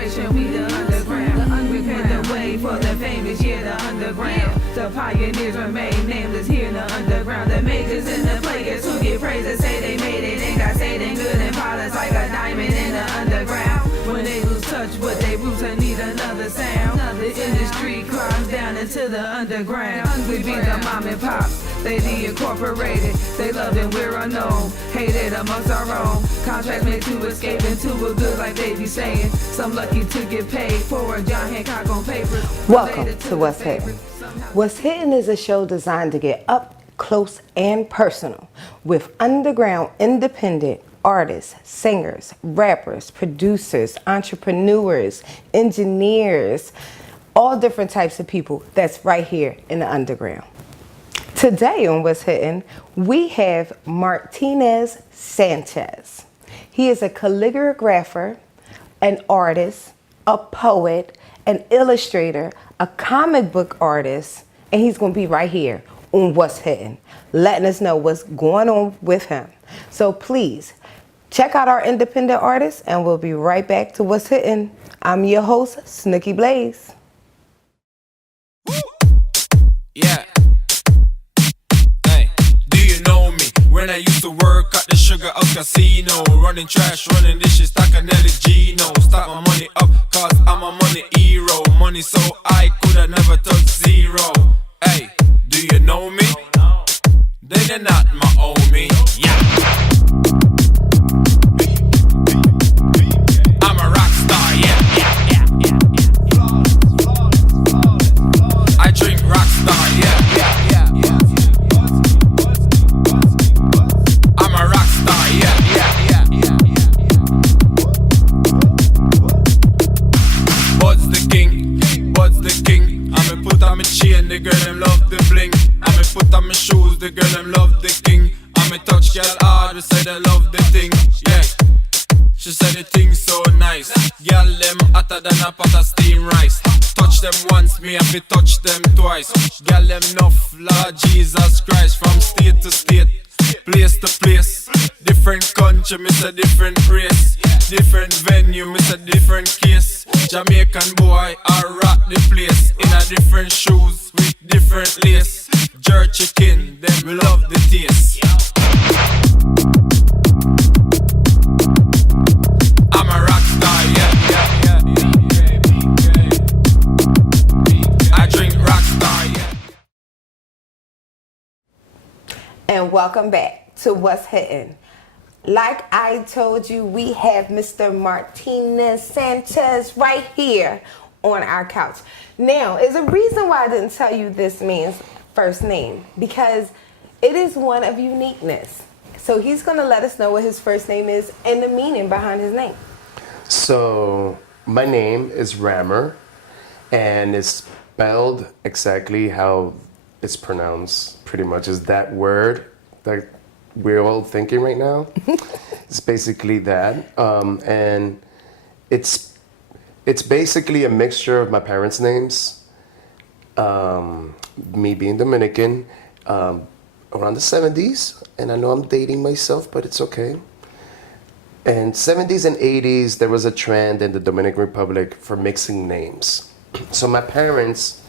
generation, we the underground. We paved the way for the famous, yeah, the underground. The pioneers remain nameless here in the underground. The majors and the players who get praise and say they made it and got stayed and good and polished like a diamond in the underground. When they lose touch with their roots and need another sound, the industry climbs down into the underground. We be the mom and pops, they the incorporated. They love and we're unknown, hated amongst our own. Contracts made to escape into a good like they be saying. Some lucky to get paid for a John Hancock on paper. Welcome to What's Hitting. What's Hitting is a show designed to get up close and personal with underground independent artists, singers, rappers, producers, entrepreneurs, engineers, all different types of people that's right here in the underground. Today on What's Hitting, we have Martinez Sanchez. He is a calligrapher, an artist, a poet, an illustrator, a comic book artist, and he's going to be right here on What's Hitting, letting us know what's going on with him. So please, check out our independent artists, and we'll be right back to What's Hitting. I'm your host, Snookie Blaze. Yeah. Hey, do you know me? When I used to work at the Sugar House Casino, running trash, running dishes, stacking Nelly Gino. Stack my money up, cause I'm a money hero. Money so I coulda never touch zero. Hey, do you know me? Then you're not my homie. Yeah. I'm a rock star, yeah. I drink rock star, yeah. I'm a rock star, yeah. Bud's the king. I'ma put on my chain, the girl them love the bling. I'ma put on my shoes, the girl them love the king. I'ma touch girl hard, we say they love the thing, yeah. She said the thing so nice. Girl them hotter than a pot of steam rice. Touch them once, me have to touch them twice. Girl them enough, Lord Jesus Christ. From state to state, place to place, different country, miss a different race. Different venue, miss a different case. Jamaican boy, I rock the place. In a different shoes, with different lace. Jerk chicken, them we love the taste. I'm a rock star, yeah. I drink rock star, yeah. And welcome back to What's Hitting. Like I told you, we have Mr. Martinez Sanchez right here on our couch. Now, there's a reason why I didn't tell you this man's first name, because it is one of uniqueness. So he's going to let us know what his first name is and the meaning behind his name. So my name is Rammer, and it's spelled exactly how it's pronounced. Pretty much is that word that we're all thinking right now. It's basically that, and it's basically a mixture of my parents' names. Me being Dominican, around the 70s, and I know I'm dating myself, but it's okay. In 70s and 80s, there was a trend in the Dominican Republic for mixing names. So my parents,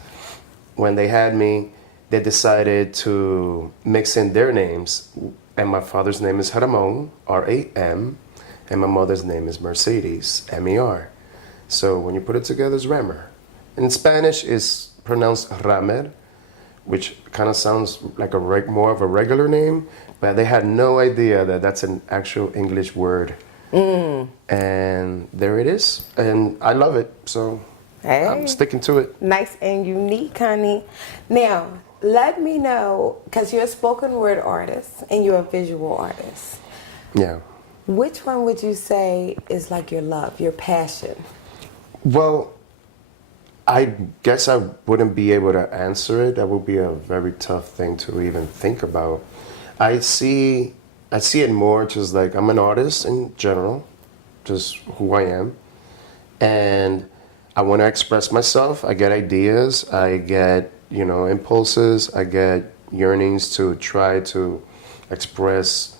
when they had me, they decided to mix in their names. And my father's name is Ramon, R-A-M, and my mother's name is Mercedes, M-E-R. So when you put it together, it's Rammer. In Spanish, it's pronounced Rammer, which kind of sounds like more of a regular name, but they had no idea that that's an actual English word. And there it is, and I love it, so hey, I'm sticking to it. Nice and unique, honey. Now, let me know, because you're a spoken word artist and you're a visual artist. Yeah. Which one would you say is like your love, your passion? Well, I guess I wouldn't be able to answer it. That would be a very tough thing to even think about. I see it more just like I'm an artist in general, just who I am. And I want to express myself. I get ideas. I get, impulses. I get yearnings to try to express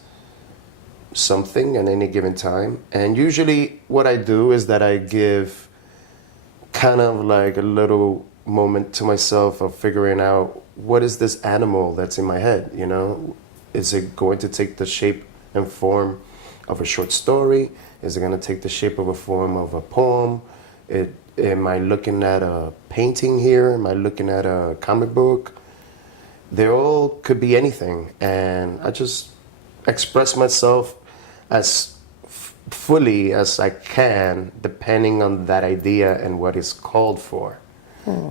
something at any given time. And usually what I do is that I give kind of like a little moment to myself of figuring out what is this animal that's in my head, you know? Is it going to take the shape and form of a short story? Is it going to take the shape of a form of a poem? Am I looking at a painting here? Am I looking at a comic book? They all could be anything. And I just express myself as fully as I can, depending on that idea and what is called for.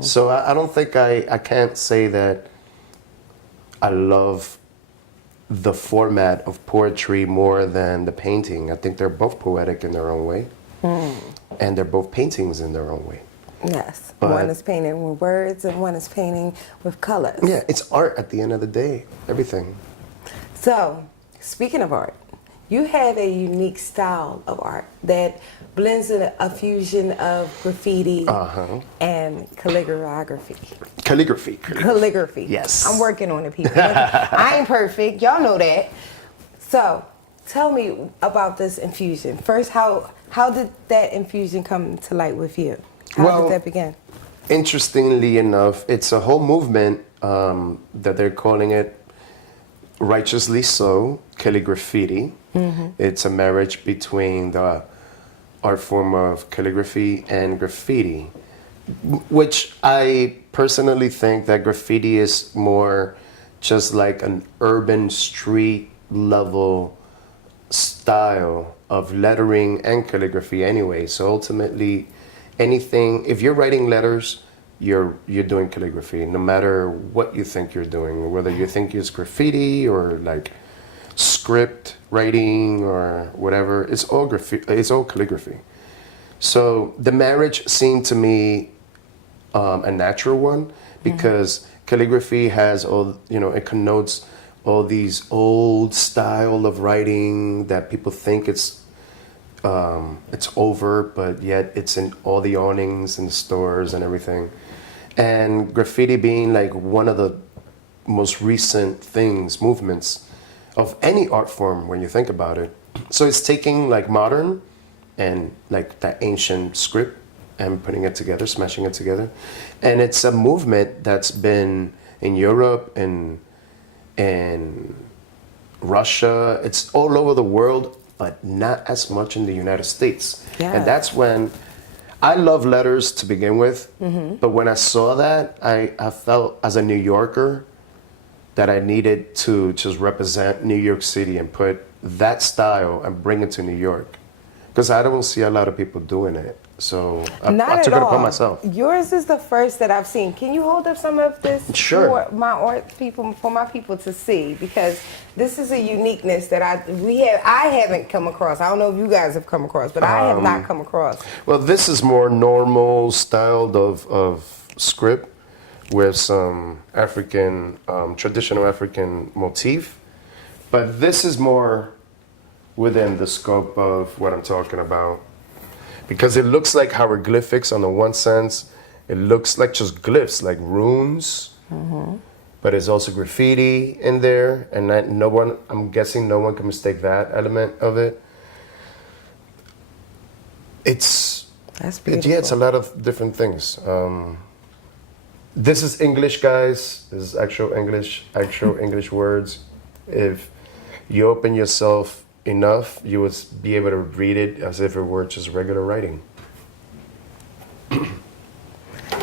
So I don't think I can't say that I love the format of poetry more than the painting. I think they're both poetic in their own way. And they're both paintings in their own way. Yes. But- one is painting with words and one is painting with colors. Yeah, it's art at the end of the day. Everything. So, speaking of art, you have a unique style of art that blends in a fusion of graffiti and calligraphy. Calligraphy. Yes. I'm working on it, people. I ain't perfect. Y'all know that. So, tell me about this infusion. First, how did that infusion come to light with you? How did that begin? Interestingly enough, it's a whole movement that they're calling it Righteously So, calligraphy. It's a marriage between the art form of calligraphy and graffiti, which I personally think that graffiti is more just like an urban street level style of lettering and calligraphy anyway. So ultimately, anything, if you're writing letters, you're doing calligraphy, no matter what you think you're doing, whether you think it's graffiti or like script writing or whatever, it's all calligraphy. So the marriage seemed to me a natural one, because calligraphy has all, it connotes all these old style of writing that people think it's over, but yet it's in all the awnings and the stores and everything. And graffiti being like one of the most recent movements of any art form when you think about it. So it's taking like modern and like that ancient script and putting it together, smashing it together. And it's a movement that's been in Europe and Russia. It's all over the world, but not as much in the United States. Yeah. And that's when I love letters to begin with, but when I saw that, I felt as a New Yorker that I needed to just represent New York City and put that style and bring it to New York, because I don't see a lot of people doing it. So I took it upon myself. Yours is the first that I've seen. Can you hold up some of this Sure. for my people to see? Because this is a uniqueness that I haven't come across. I don't know if you guys have come across, but I have not come across. Well, this is more normal styled of script with some African, traditional African motif. But this is more within the scope of what I'm talking about. Because it looks like hieroglyphics on the one sense. It looks like just glyphs, like runes. But it's also graffiti in there. And I'm guessing no one can mistake that element of it. That's beautiful. Yeah, it's a lot of different things. This is English, guys. This is actual English words. If you open yourself enough, you would be able to read it as if it were just regular writing.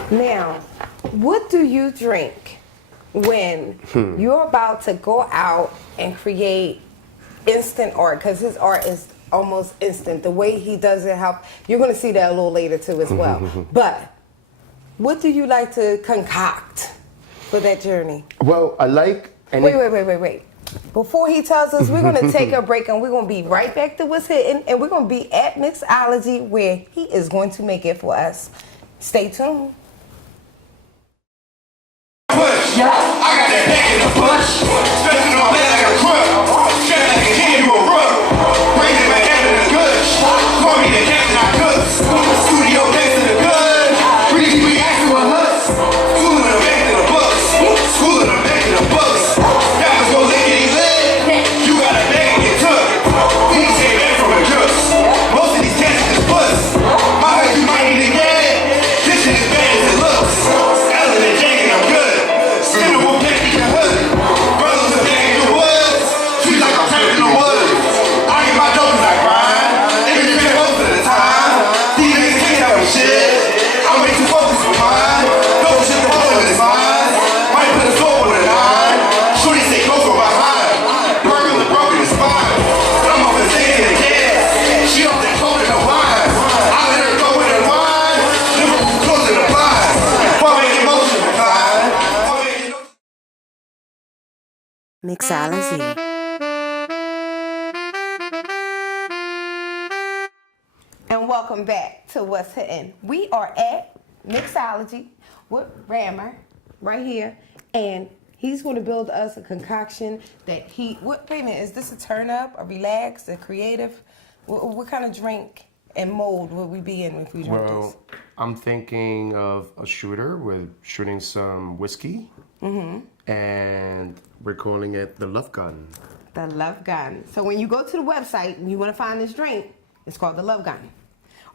Now, what do you drink when you're about to go out and create instant art? Because his art is almost instant. The way he does it, you're going to see that a little later too as well. But what do you like to concoct for that journey? Well, I like... Wait. Before he tells us, we're going to take a break and we're going to be right back to what's hitting, and we're going to be at Mixology where he is going to make it for us. Stay tuned. Push, yeah. I got that back in the push. Stretching all that like a crook. Stretching like a kid, you a rook. Raising my hand in the gush. Call me the captain, I cook. Studio next to the good. We asked to a huss. Schooling them back to the books. Schooling them back to the books. Rappers go lickety leg. You got a bag and get took. Things came back from a juice. Most of these cats is just puss. My head, you might need to get it. This Mixology. And welcome back to What's Hitting. We are at Mixology with Rammer right here, and he's going to build us a concoction that wait a minute, is this a turn up, a relax, a creative? What kind of drink and mold would we be in if we drink this? I'm thinking of a shooter with shooting some whiskey, and we're calling it the Love Gun. The Love Gun. So when you go to the website and you want to find this drink, it's called the Love Gun.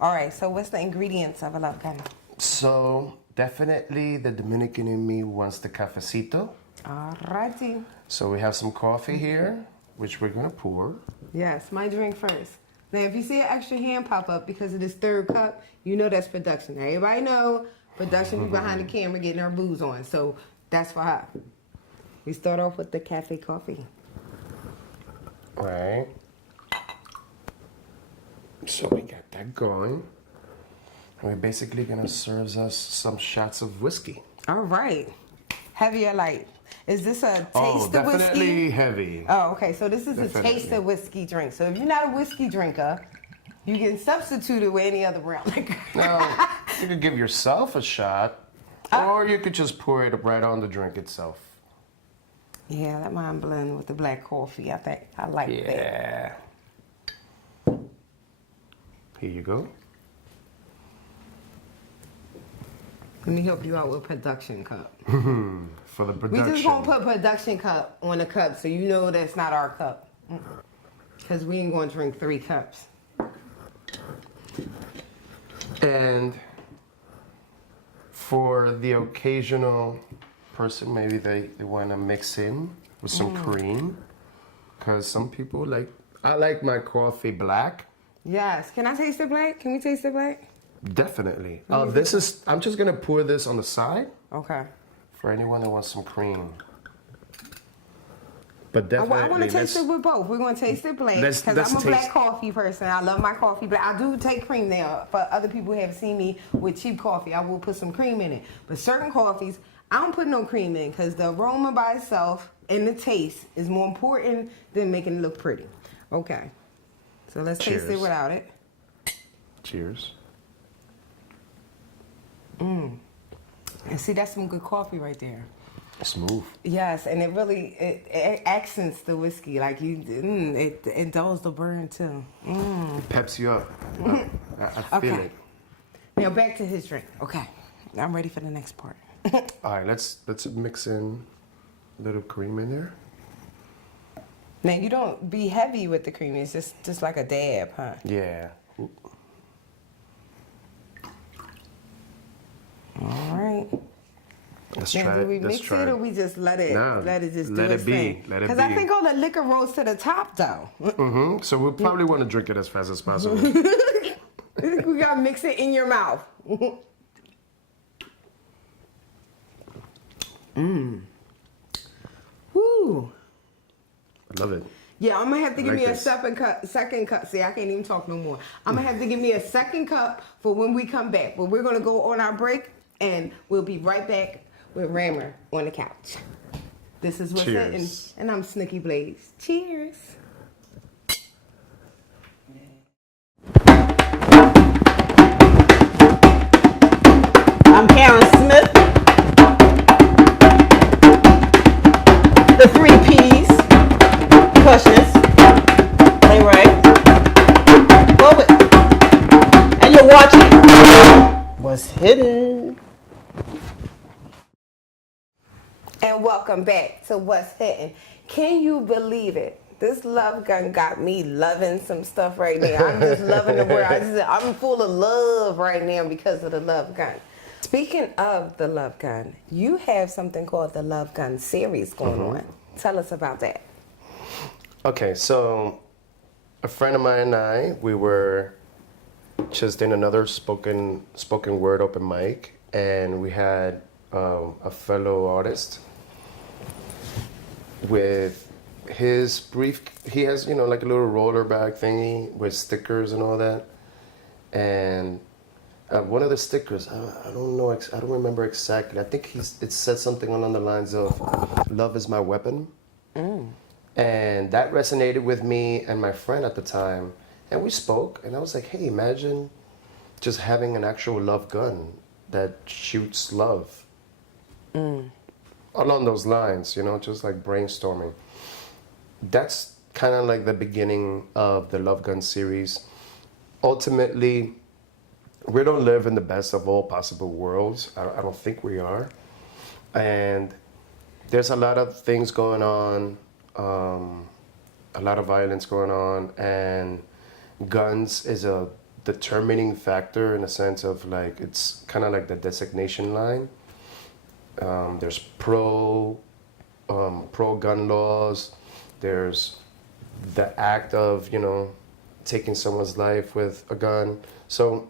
All right, so what's the ingredients of a Love Gun? So definitely the Dominican in me wants the cafecito. Alrighty. So we have some coffee here, which we're gonna pour. Yes, my drink first. Now, if you see an extra hand pop up because of this third cup, you know that's production. Everybody know production is behind the camera getting our booze on, so that's for her. We start off with the cafe coffee. All right. So we got that going. And we're basically gonna serve us some shots of whiskey. All right. Heavy or light? Is this a Oh, taste of whiskey? definitely heavy. Oh, okay. So this is Definitely. a taste of whiskey drink. So if you're not a whiskey drinker, you can substitute it with any other brown liquor. Now, you could give yourself a shot, or you could just pour it right on the drink itself. Yeah, let mine blend with the black coffee. I think I like that. Yeah. Here you go. Let me help you out with production cup. For the We production. just gonna put production cup on the cup so you know that's not our cup. Because we ain't gonna drink 3 cups. And for the occasional person, maybe they want to mix in with some cream. Because some people I like my coffee black. Yes. Can I taste the black? Can we taste the black? Definitely. I'm just going to pour this on the side Okay. for anyone that wants some cream. But I definitely. want to taste it with both. We're going to taste it black let's because I'm a black taste- coffee person. I love my coffee black. I do take cream there. For other people who have seen me with cheap coffee, I will put some cream in it. But certain coffees, I don't put no cream in because the aroma by itself and the taste is more important than making it look pretty. Okay. So let's taste it Cheers. without it. Cheers. And see, that's some good coffee right there. Smooth. Yes, and it really it accents the whiskey. Like it dulls the burn too. It peps you up. I feel Okay. it. Now back to his drink. Okay, I'm ready for the next part. All right, let's mix in a little cream in there. Now you don't be heavy with the cream. It's just like a dab, huh? Yeah. All right. Let's Now, try do it. we Let's mix try it or we just let it just let do it its be. thing? Let it Because I be. think all the liquor rose to the top though. So we'll probably want to drink it as fast as possible. We gotta mix it in your mouth. Woo. I love it. Yeah, I'm gonna have to give like me a this. second cup. See, I can't even talk no more. I'm gonna have to give me a second cup for when we come back. But we're gonna go on our break, and we'll be right back with Rammer on the couch. This is what's Cheers. hitting, and I'm Snookie Blaze. Cheers. I'm Karen Smith. The 3 P's. Percussionist. Playwright. Poet. And you're watching What's Hidden. And welcome back to What's Hitting. Can you believe it? This love gun got me loving some stuff right now. I'm just loving the word. I'm full of love right now because of the love gun. Speaking of the love gun, you have something called the Love Gun series going on. Tell us about that. Okay, so a friend of mine and I, we were just in another spoken word open mic, and we had a fellow artist with his brief. He has, like a little roller bag thingy with stickers and all that, and one of the stickers, I don't know, I don't remember exactly. I think it said something along the lines of "Love is my weapon." And that resonated with me and my friend at the time. And we spoke, and I was like, hey, imagine just having an actual love gun that shoots love. Along those lines, just like brainstorming. That's kind of like the beginning of the Love Gun series. Ultimately, we don't live in the best of all possible worlds. I don't think we are. And there's a lot of things going on, a lot of violence going on, and guns is a determining factor in a sense of like, it's kind of like the designation line. There's pro gun laws. There's the act of, taking someone's life with a gun. So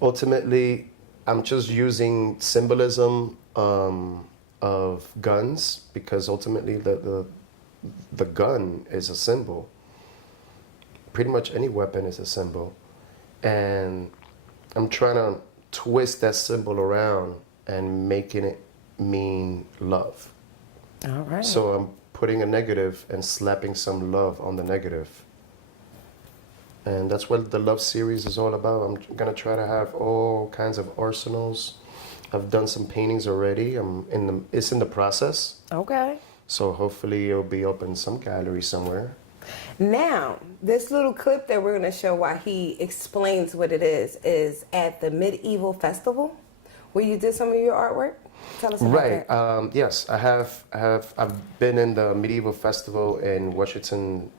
ultimately, I'm just using symbolism of guns because ultimately the gun is a symbol. Pretty much any weapon is a symbol. And I'm trying to twist that symbol around and making it mean love. All right. So I'm putting a negative and slapping some love on the negative. And that's what the love series is all about. I'm gonna try to have all kinds of arsenals. I've done some paintings already. It's in the process. Okay. So hopefully it'll be up in some gallery somewhere. Now, this little clip that we're going to show while he explains what it is at the Medieval Festival, where you did some of your artwork. Tell us about Right. that. Yes, I've been in the Medieval Festival in Washington,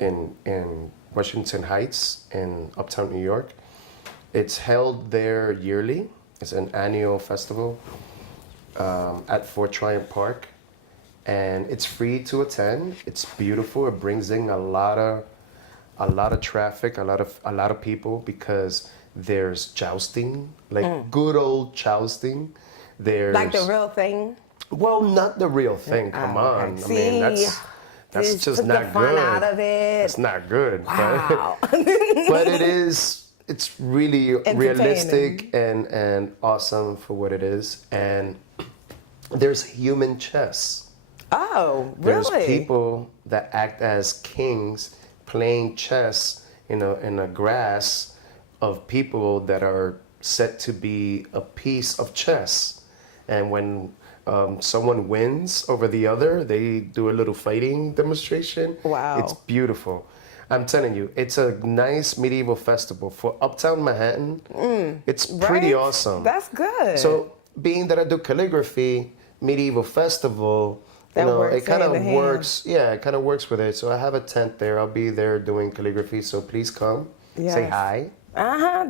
in Washington Heights in Uptown New York. It's held there yearly. It's an annual festival at Fort Tryon Park, and it's free to attend. It's beautiful. It brings in a lot of traffic, a lot of people because there's jousting, like good old jousting. There's Like the real thing? well, not the real thing. Come on, See, I mean that's just took not the fun good. out of it. It's not good. Wow. But it is. It's really Entertaining. realistic and awesome for what it is. And there's human chess. Oh, There's really? people that act as kings playing chess in a grass of people that are set to be a piece of chess. And when someone wins over the other, they do a little fighting demonstration. Wow. It's beautiful. I'm telling you, it's a nice medieval festival for Uptown Manhattan. It's pretty Right? awesome. That's good. So, being that I do calligraphy, medieval festival, That works it kind hand of in hand. works. Yeah, it kind of works with it. So I have a tent there. I'll be there doing calligraphy. So please come, say Yes. hi.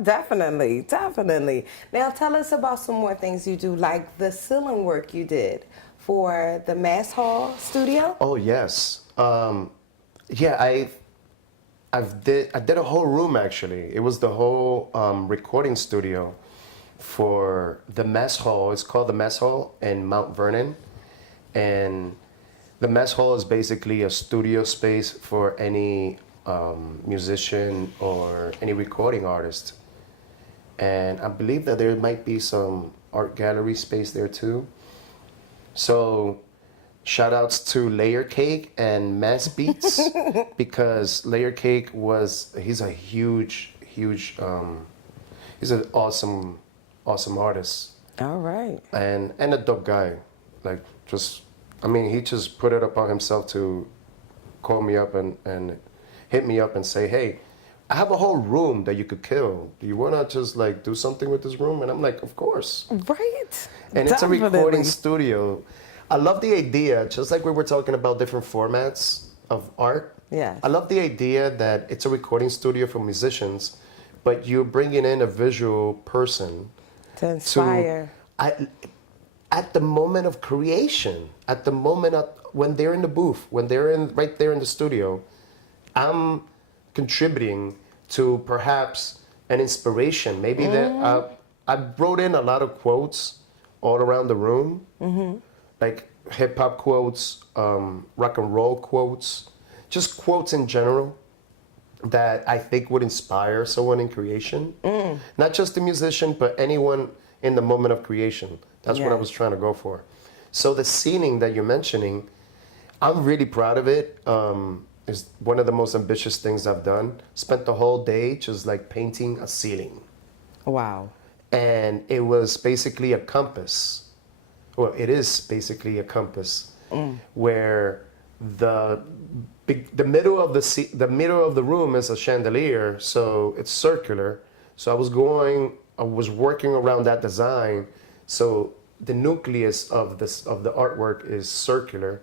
Definitely. Now tell us about some more things you do, like the ceiling work you did for the Mass Hall studio. Oh yes, yeah. I did a whole room actually. It was the whole recording studio for the Mess Hall. It's called the Mess Hall in Mount Vernon, and the Mess Hall is basically a studio space for any musician or any recording artist. And I believe that there might be some art gallery space there too. So shout outs to Layer Cake and Mass Beats because Layer Cake he's a huge, he's an awesome artist All right. and a dope guy. Like he just put it upon himself to call me up and hit me up and say, hey, I have a whole room that you could kill. Do you want to just like do something with this room? And I'm like, of course. Right. And it's a Definitely. recording studio. I love the idea, just like we were talking about different formats of art. Yes. I love the idea that it's a recording studio for musicians, but you're bringing in a visual person To inspire. at the moment of creation, at the moment when they're in the booth, when they're right there in the studio, I'm contributing to perhaps an inspiration. Maybe that I wrote in a lot of quotes all around the room, like hip hop quotes, rock and roll quotes, just quotes in general that I think would inspire someone in creation. Not just the musician, but anyone in the moment of creation. That's what I Yes. was trying to go for. So the scening that you're mentioning, I'm really proud of it. It's one of the most ambitious things I've done. Spent the whole day just like painting a ceiling. Wow. And it was basically a compass. Well, it is basically a compass where the middle of the middle of the room is a chandelier, so it's circular. So I was working around that design. So the nucleus of the artwork is circular,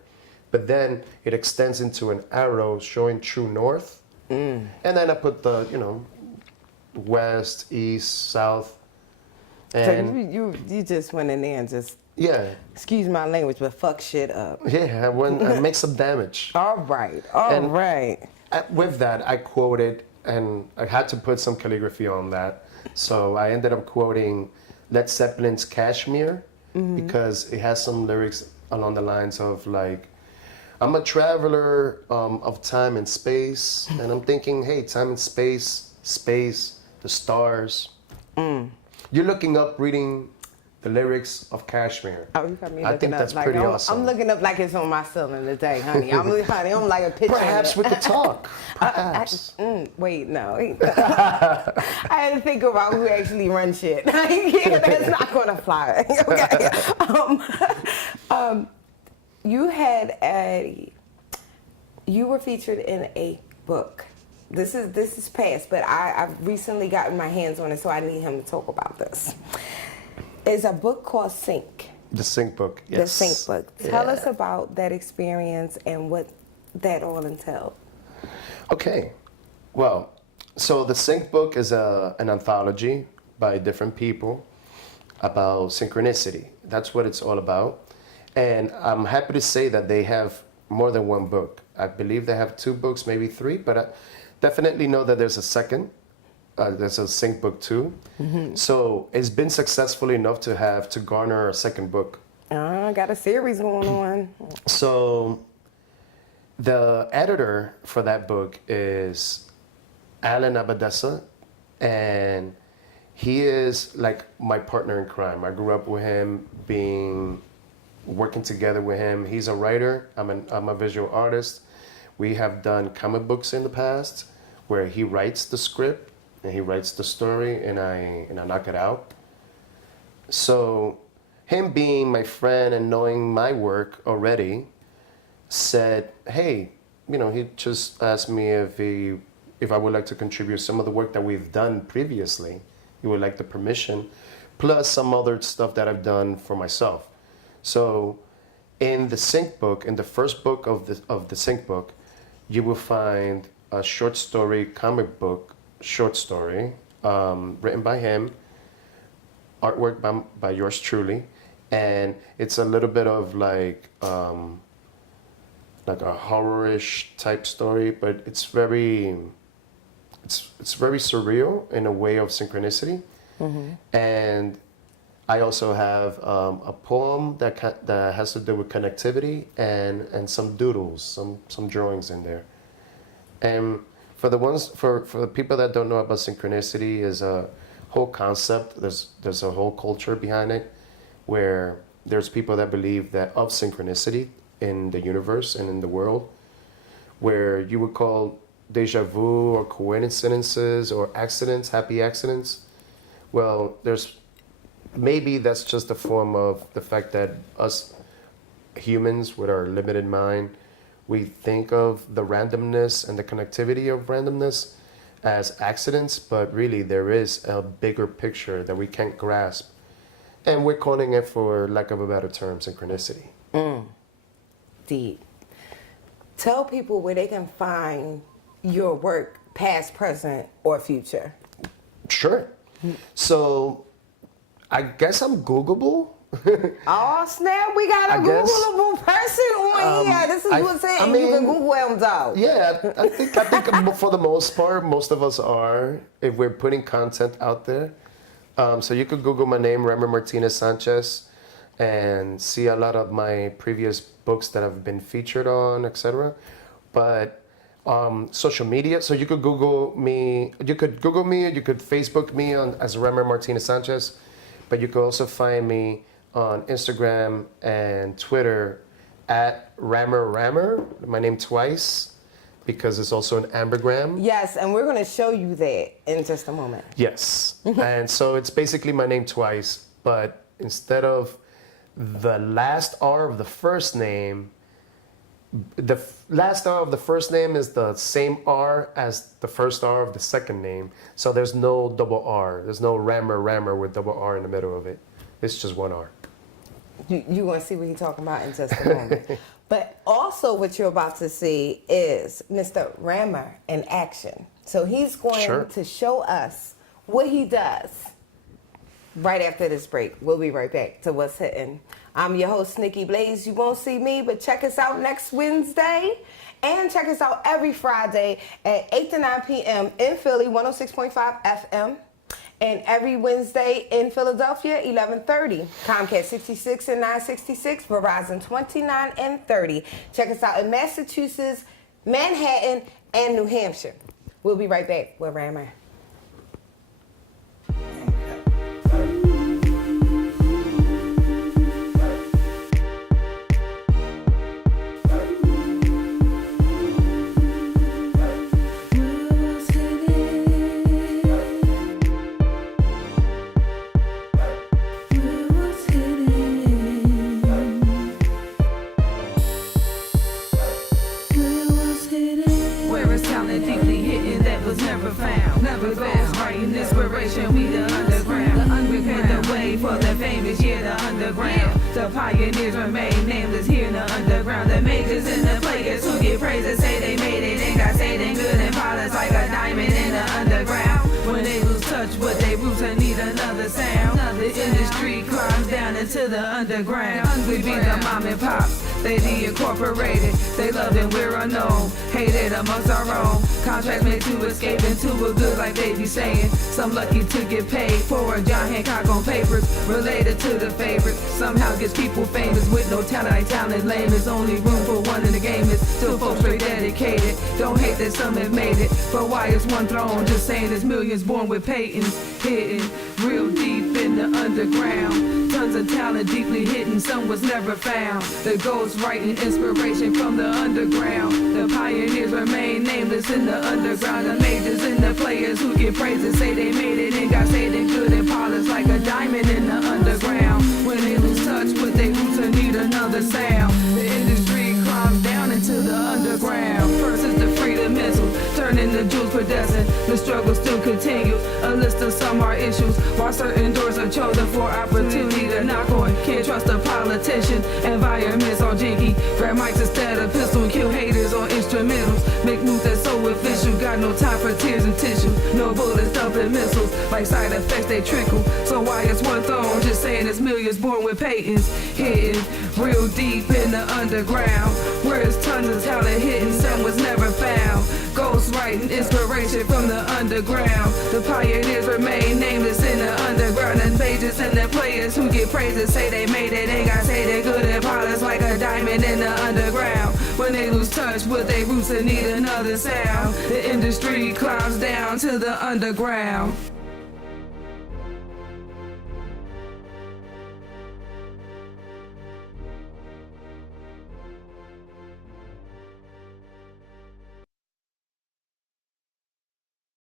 but then it extends into an arrow showing true north. And then I put the west, east, south. And So you just went in there and just, yeah, excuse my language, but fuck shit up. yeah, I make some damage. All right. With that, I quoted, and I had to put some calligraphy on that. So I ended up quoting Led Zeppelin's Kashmir because it has some lyrics along the lines of like, I'm a traveler of time and space, and I'm thinking, hey, time and space, the stars. You're looking up, reading the lyrics of Kashmir. Oh, you got me I think looking up that's like pretty I'm, awesome. I'm looking up like it's on my ceiling today, honey. I'm like a picture. Perhaps we could talk. Perhaps. Wait, no. I had to think about who actually runs shit. Yeah, that's not going to fly. Okay. You were featured in a book. This is past, but I've recently gotten my hands on it, so I need him to talk about this. It's a book called Sync. The Sync book, yes. The Sync book. Tell Yeah. us about that experience and what that all entailed. Okay. Well, so the Sync book is an anthology by different people about synchronicity. That's what it's all about. And I'm happy to say that they have more than one book. I believe they have 2 books, maybe 3, but I definitely know that there's a second. There's a Sync book too. So it's been successful enough to garner a second book. I got a series going on. So the editor for that book is Alan Abadessa, and he is like my partner in crime. I grew up with him, working together with him. He's a writer. I'm a visual artist. We have done comic books in the past where he writes the script and he writes the story, and I knock it out. So him being my friend and knowing my work already said, hey, he just asked me if I would like to contribute some of the work that we've done previously. He would like the permission, plus some other stuff that I've done for myself. So in the Sync book, in the first book of the Sync book, you will find a short story comic book short story written by him, artwork by yours truly, and it's a little bit of like a horror-ish type story, but it's very surreal in a way of synchronicity. And I also have a poem that has to do with connectivity and some doodles, some drawings in there. And for the people that don't know about synchronicity, is a whole concept. There's a whole culture behind it, where there's people that believe that of synchronicity in the universe and in the world, where you would call deja vu or coincidences or accidents, happy accidents. Well, maybe that's just a form of the fact that us humans with our limited mind, we think of the randomness and the connectivity of randomness as accidents, but really there is a bigger picture that we can't grasp. And we're calling it, for lack of a better term, synchronicity. Deep. Tell people where they can find your work, past, present, or future. Sure. So I guess I'm Googleable. Oh snap! We got a Googleable person on here. This is what's it. You can Google him out. Yeah, I think for the most part, most of us are, if we're putting content out there. So you could Google my name, Rammer Martinez Sanchez, and see a lot of my previous books that I've been featured on, etc. But social media, so you could Google me. You could Facebook me as Rammer Martinez Sanchez, but you could also find me on Instagram and Twitter at Rammer, my name twice, because it's also an ambergram. Yes, and we're going to show you that in just a moment. Yes. And so it's basically my name twice, but instead of the last R of the first name, the last R of the first name is the same R as the first R of the second name. So there's no double R. There's no Rammer with double R in the middle of it. It's just one R. You want to see what he's talking about in just a moment. But also what you're about to see is Mr. Rammer in action. So he's going to show us what he does right after this break. We'll be right back to What's Hitting. I'm your host, Snookie Blaze. You won't see me, but check us out next Wednesday. And check us out every Friday at 8 to 9 p.m. in Philly, 106.5 FM. And every Wednesday in Philadelphia, 11:30. Comcast 66 and 966, Verizon 29 and 30. Check us out in Massachusetts, Manhattan, and New Hampshire. We'll be right back with Rammer. Inspiration, we the underground. We paved the way for the famous, yeah, the underground. The pioneers remain nameless here in the underground. The majors and the players who get praise and say they made it, and got say they good and polished like a diamond in the underground. When they lose touch with their roots and need another sound, the industry climbs down into the underground. We be the mom and pops, they the incorporated. They love and we're unknown, hated amongst our own. Contracts made to escape into a good life, they be saying. Some lucky to get paid for a John Hancock on papers, related to the favorite. Somehow gets people famous with no talent, like talent lame. There's only room for one in the game, it's still folks very dedicated. Don't hate that some have made it, but why is one throne? Just saying there's millions born with patents, hidden real deep in the underground. Tons of talent deeply hidden, some was never found. The ghost writing inspiration from the underground. The pioneers remain nameless in the underground. The majors and the players who get praise and say they made it, and got say they good and polished like a diamond in the underground. When they lose touch with their roots and need another sound, the industry climbs down into the underground. First is the freedom missile, turning the jewels predestined. The struggle still continues, a list of some are issues, while certain doors are chosen for opportunity to knock on. Can't trust a politician, environments all jinky. Grab mics instead of pistol, kill haters on instrumentals. Make moves that's so official, got no time for tears and tissue. No bullets dumping missiles, like side effects they trickle. So why is one throne? Just saying it's millions born with patents, hidden real deep in the underground. Where's tons of talent hidden, some was never found. Ghost writing inspiration from the underground. The pioneers remain nameless in the underground. And pages and the players who get praise and say they made it, ain't got say they good and polished like a diamond in the underground. When they lose touch with their roots and need another sound, the industry climbs down to the underground.